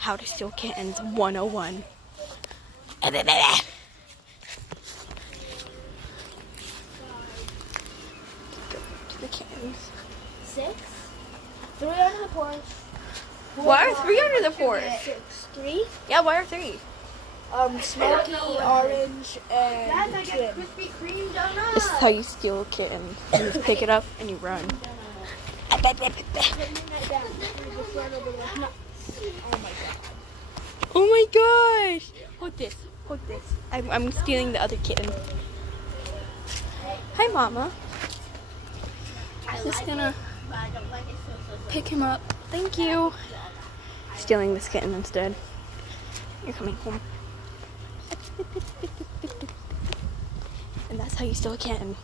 How to Steal Kittens 101. To the kittens. 6. 3 under the porch. Why are 3 under the porch? 6. 3. Yeah, why are 3? Smoky, orange, and Guys, I twin. got Krispy Kreme donuts. This is how you steal a kitten. You just pick it up and you run. Putting that down. Just run over the nuts. Oh my god. Oh my gosh! Hold this. Hold this. I'm stealing the other kitten. Hi, Mama. Just gonna pick him up. Thank you. Stealing this kitten instead. You're coming home. And that's how you steal a kitten.